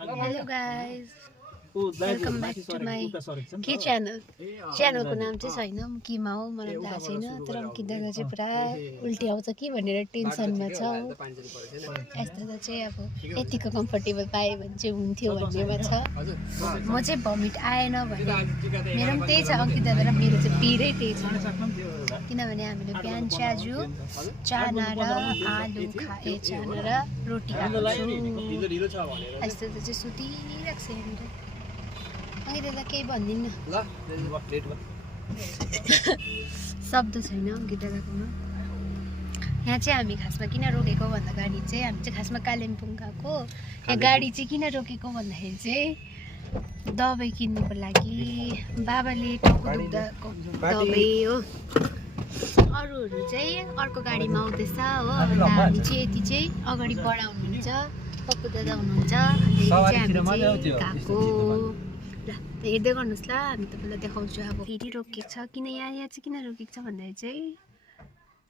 Hello guys, welcome back to my channel. च्यानलको नाम चाहिँ छैन केमा हो मलाई थाहा छैन तर किदादा चाहिँ पुरा उल्टी आउँछ कि भनेर टेन्सनमा छ हो। यस्तो चाहिँ अब यतिको कम्फर्टेबल पाएँ भने चाहिँ हुन्थ्यो भन्नेमा छ। म चाहिँ भमिट आएन भने मेरो पनि त्यही छ, अंकिता र मेरो चाहिँ पिरै त्यही छ। किनभने हामीले बिहान च्याजु चाना र आलु खाए, चाना र रोटी खाएको छु। यस्तो चाहिँ सुतिरहेको छ यहाँनिर। अंकिता केही भन्दिनँ ल, शब्द छैन अंकिता दाकोमा। यहाँ चाहिँ हामी खासमा किन रोकेको भन्दा गाडी चाहिँ हामी चाहिँ खासमा कालिम्पोङ गएको। यहाँ गाडी चाहिँ किन रोकेको भन्दाखेरि चाहिँ दबाई किन्नुको लागि। बाबाले टाउको दुख्दाको दबाई हो। अरूहरू चाहिँ अर्को गाडीमा आउँदैछ हो। हामी चाहिँ यति चाहिँ अगाडि बढाउनुहुन्छ, पप्पु दादा हुनुहुन्छ। हामी गएको ल हेर्दै गर्नुहोस् ल, हामी तपाईँलाई देखाउँछु। अब फेरि रोकेको छ किन यहाँ चाहिँ किन रोकेको छ भन्दाखेरि चाहिँ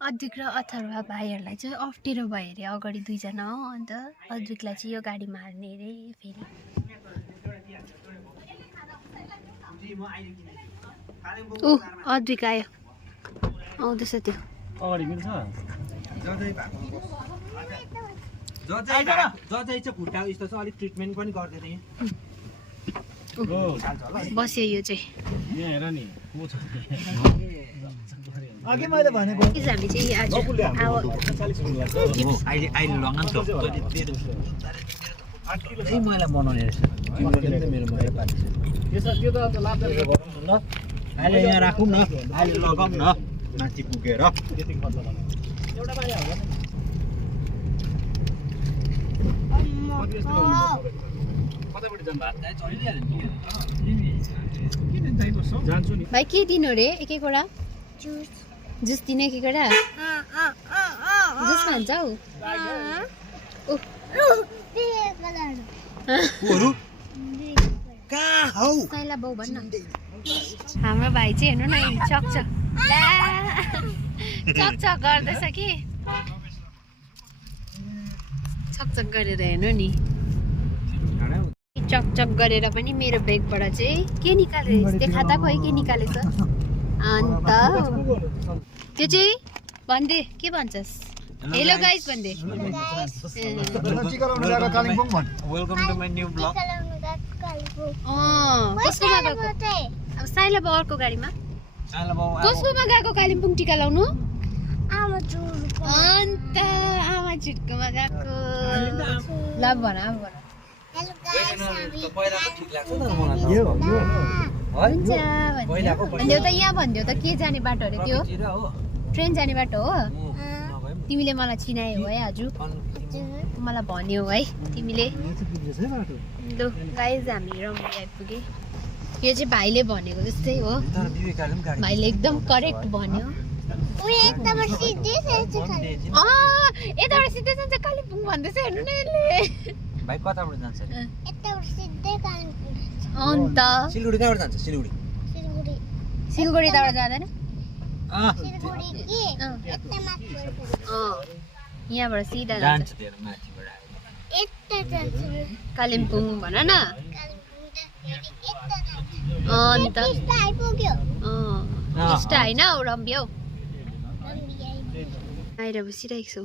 अद्विक र अथर्वा भाइहरूलाई चाहिँ अप्ठ्यारो भयो अरे, अगाडि दुईजना हो। अन्त अद्विकलाई चाहिँ यो गाडीमा हाल्ने अरे फेरि। ऊ अद्विक आयो, आउँदैछ त्यो अगाडि मिल्छ खुट्टा यस्तो छ, अलिक ट्रिटमेन्ट पनि गर्दैन बस्यो यो चाहिँ। यहाँ हेर नि अघि मैले भनेको हामी चाहिँ आज मैला बनाउने रहेछ मेरो मैला ल। अहिले यहाँ राखौँ न, अहिले लगाऊँ न माथि पुगेर। भाइ के दिनु रे? एक एकवटा जुस दिने, एक एकवटा जुस खान्छ हौ। साइला बाउ भन्न। हाम्रो भाइ चाहिँ हेर्नु न चकचक चकचक गर्दैछ कि, चकचक गरेर हेर्नु नि। चकचक गरेर पनि मेरो ब्यागबाट चाहिँ के निकालेछ? त्यो खाता खोइ के निकालेछ? अन्त त्यो चाहिँ भन्दे के भन्छस्? हेलो गाइस भन्दे। Welcome to my new blog. कसकोमा गएको? अब साइला बाउ अर्को गाडीमा। कसकोमा गएको कालिम्पोङ टिका लाउनु? अन्त आमा झुटकोमा गएको। ल भन अब भन। हुन्छ भनिदेऊ त, यहाँ भनिदेऊ त के जाने बाटो अरे त्यो? ट्रेन जाने बाटो हो। तिमीले मलाई चिनायौ है आज, मलाई भन्यौ है तिमीले। लु गाइज हामी रम्बी आइपुगे। यो चाहिँ भाइले भनेको जस्तै हो, भाइले एकदम करेक्ट भन्यो। यताबाट सिधै जान्छ कालिम्पोङ भन्दैछ, हेर्नु न यसले। भाइ कताबाट जान्छ? अन्त सिलगढी कहाँबाट जान्छ? सिलगढी यताबाट जाँदैन, यहाँबाट सिधा जान्छ कालिम्पोङ भन न। अन्त टिस्टा होइन हौ, रम्बी हौ। आएर बसिरहेको छु।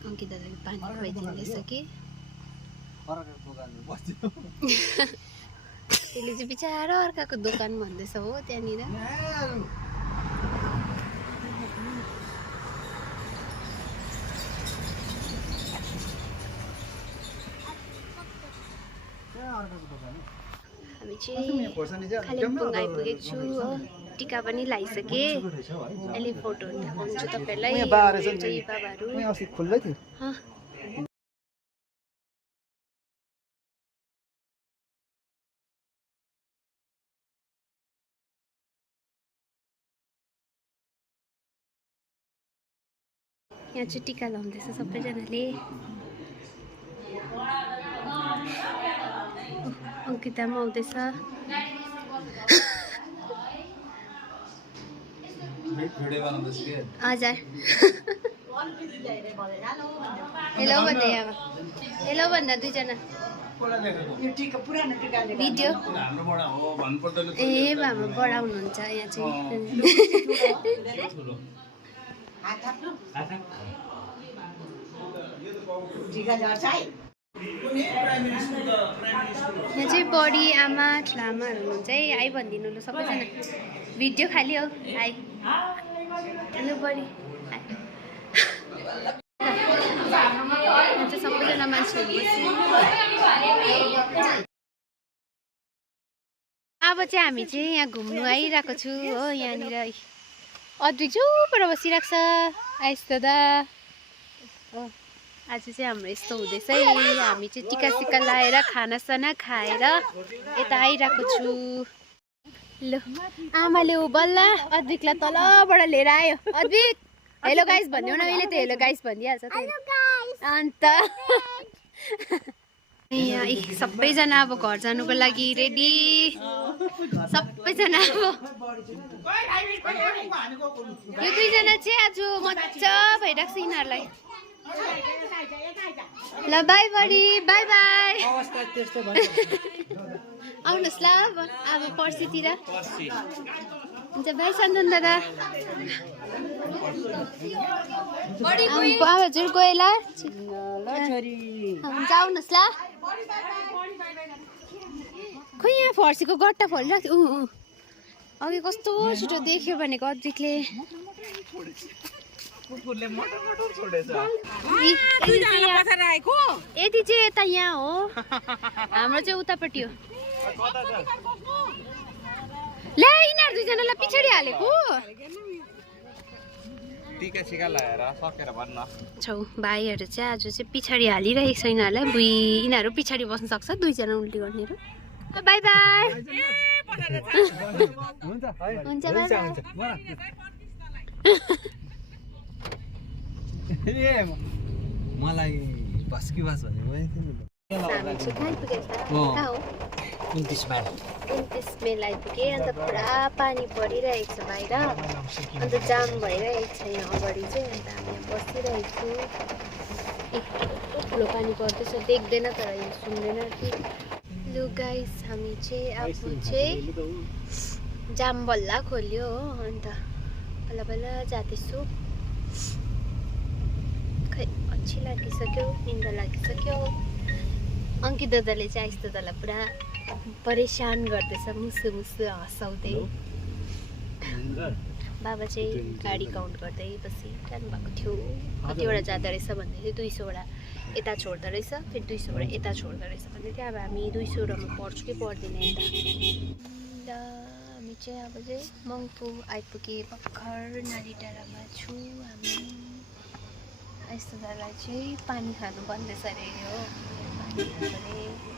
अंकिता दादाले पानी खुवाइदिँदैछ कि त्यसले चाहिँ बिचारा अर्काको दोकान भन्दैछ हो त्यहाँनिर। हामी चाहिँ कालिम्पोङ आइपुगेको छु हो। टिका पनि लगाइसकेँ। अहिले फोटोहरू देखाउँछु तपाईँहरूलाई। बाबाहरू यहाँ चाहिँ टिका लाउँदैछ सबैजनाले। अंकिता पनि आउँदैछ। हजुर हेलो भन्दै अब हेलो भन्दा दुईजना भिडियो ए हाम्रो बडा हुनुहुन्छ यहाँ चाहिँ यहाँ चाहिँ बडी आमा ठुलामाहरू हुनुहुन्छ है आइ भनिदिनु ल सबैजना भिडियो खाली हो आइ हेलो बडी सबैजना मान्छेहरू अब चाहिँ हामी चाहिँ यहाँ घुम्नु आइरहेको छु हो यहाँनिर अद्विक चुपर बसिरहेको छ आइस दादा हो आज चाहिँ हाम्रो यस्तो हुँदैछ है हामी चाहिँ टिका सिक्का लाएर खानासाना खाएर यता आइरहेको छु ल आमाले ऊ बल्ल अद्विकलाई तलबाट लिएर आयो अद्विक हेलो गाइस भन्नु न अहिले त हेलो गाइस भनिदिइहाल्छ अन्त यहाँ सबैजना अब घर जानुको लागि रेडी सबैजना अब यो दुईजना चाहिँ आज मजा भइरहेको छ यिनीहरूलाई ल बाई बडी बाई बाई आउनुहोस् ल अब पर्सितिर हुन्छ बाई सन्तन दादा हजुर गयो ल हुन्छ आउनुहोस् ल खोइ यहाँ फर्सीको गट्टा फलिरहेको थियो अघि कस्तो छिटो देख्यो भनेको अद्विकले यति चाहिँ यता यहाँ हो हाम्रो चाहिँ उतापट्टि हो ला यिनीहरू दुईजनालाई पछाडि हालेको छौ भाइहरू चाहिँ आज चाहिँ पछाडि हालिरहेको छ यिनीहरूलाई बुई यिनीहरू पछाडि बस्न सक्छ दुईजना उल्टी गर्नेहरू बाई बाई हुन्छ बाई मलाई भस्की बास भने हामी चाहिँ कहाँ आइपुगेछ कहाँ हो 29 माइल आइपुगेँ अन्त पुरा पानी परिरहेको छ बाहिर अन्त जाम भइरहेको छ यहाँ अगाडि चाहिँ अन्त हामी यहाँ बसिरहेको छु ठुलो पानी पर्दैछ देख्दैन तर यहाँ सुन्दैन कि लु गाइस हामी चाहिँ अब चाहिँ जाम बल्ल खोल्यो हो अन्त बल्ल बल्ल जाँदैछु खै अल्छी लागिसक्यो निन्द्रा लागिसक्यो अङ्कित दादाले चाहिँ आइस दादालाई पुरा परेशान गर्दैछ मुसु मुसु हँसाउँदै बाबा चाहिँ गाडी काउन्ट गर्दै बसिरहनु भएको थियो कतिवटा जाँदो रहेछ भन्दै थियो 200वटा यता छोड्दो रहेछ फेरि 200वटा यता छोड्दो रहेछ भन्दै थियो अब हामी 200वटामा पर्छु कि पर्दैन यता हामी चाहिँ अब चाहिँ मङ्पू आइपुगे भर्खर नाली डाँडामा छु हामी यस्तो दादालाई चाहिँ पानी खानु भन्दैछ अरे हो पानी खाने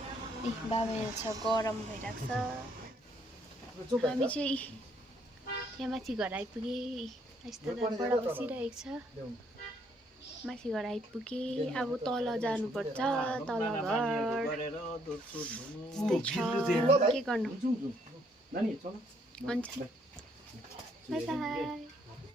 बाबा यहाँ छ गरम भइरहेको छ हामी चाहिँ यहाँ माथि घर आइपुगे यस्तो दादाबाट बसिरहेको छ माथि घर आइपुगे अब तल जानुपर्छ तल घर के गर्नु हुन्छ बाई बाई